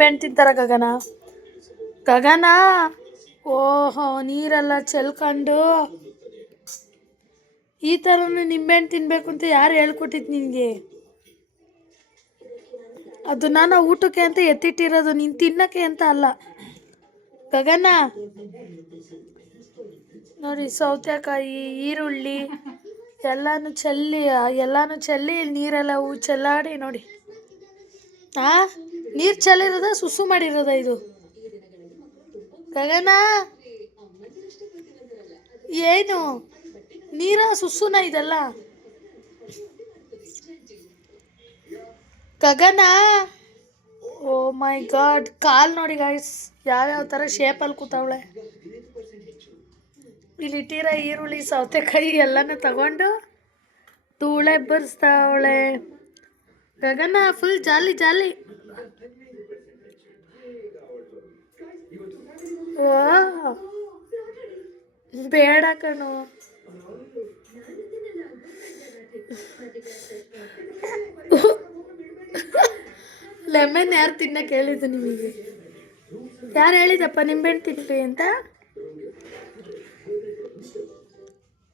ನಿಂಬೆಹಣ್ಣು ತಿಂತಾರ ಗಗನ? ಗಗನ, ಓಹೋ, ನೀರೆಲ್ಲ ಚೆಲ್ಕೊಂಡು ಈ ಥರನೂ ನಿಂಬೆಹಣ್ಣು ತಿನ್ನಬೇಕು ಅಂತ ಯಾರು ಹೇಳ್ಕೊಟ್ಟಿದ್ದು ನಿನಗೆ? ಅದು ನಾನು ಊಟಕ್ಕೆ ಅಂತ ಎತ್ತಿಟ್ಟಿರೋದು, ನೀನು ತಿನ್ನಕ್ಕೆ ಅಂತ ಅಲ್ಲ. ಗಗನ ನೋಡಿ, ಸೌತೆಕಾಯಿ, ಈರುಳ್ಳಿ ಎಲ್ಲಾನು ಚೆಲ್ಲಿ ನೀರೆಲ್ಲ ಚೆಲ್ಲಾಡಿ ನೋಡಿ. ನೀರು ಚೆಲ್ಲಿರೋದ ಸುಸು ಮಾಡಿರೋದ ಇದು? ಗಗನ, ಏನು ನೀರ ಸುಸುನ ಇದೆಲ್ಲ? ಗಗನ, ಓ ಮೈ ಗಾಡ್, ಕಾಲು ನೋಡಿ ಗಾಯ್ಸ್, ಯಾವ್ಯಾವ ಥರ ಶೇಪಲ್ಲಿ ಕೂತವಳೆ. ಇಲ್ಲಿಟ್ಟಿರೋ ಈರುಳ್ಳಿ, ಸೌತೆಕಾಯಿ ಎಲ್ಲನೂ ತಗೊಂಡು ಧೂಳೆ ಬರ್ಸ್ತಾವಳೆ. ಗಗನ ಫುಲ್ ಜಾಲಿ ಜಾಲಿ. ಓ ಬೇಡ ಕಣು. ಲೆಮನ್ ಯಾರು ತಿನ್ನಕ್ಕೆ ಹೇಳಿದ್ದು ನಿಮಗೆ? ಯಾರು ಹೇಳಿದಪ್ಪ ನಿಂಬೆಹಣ್ಣು ತಿನ್ರಿ ಅಂತ?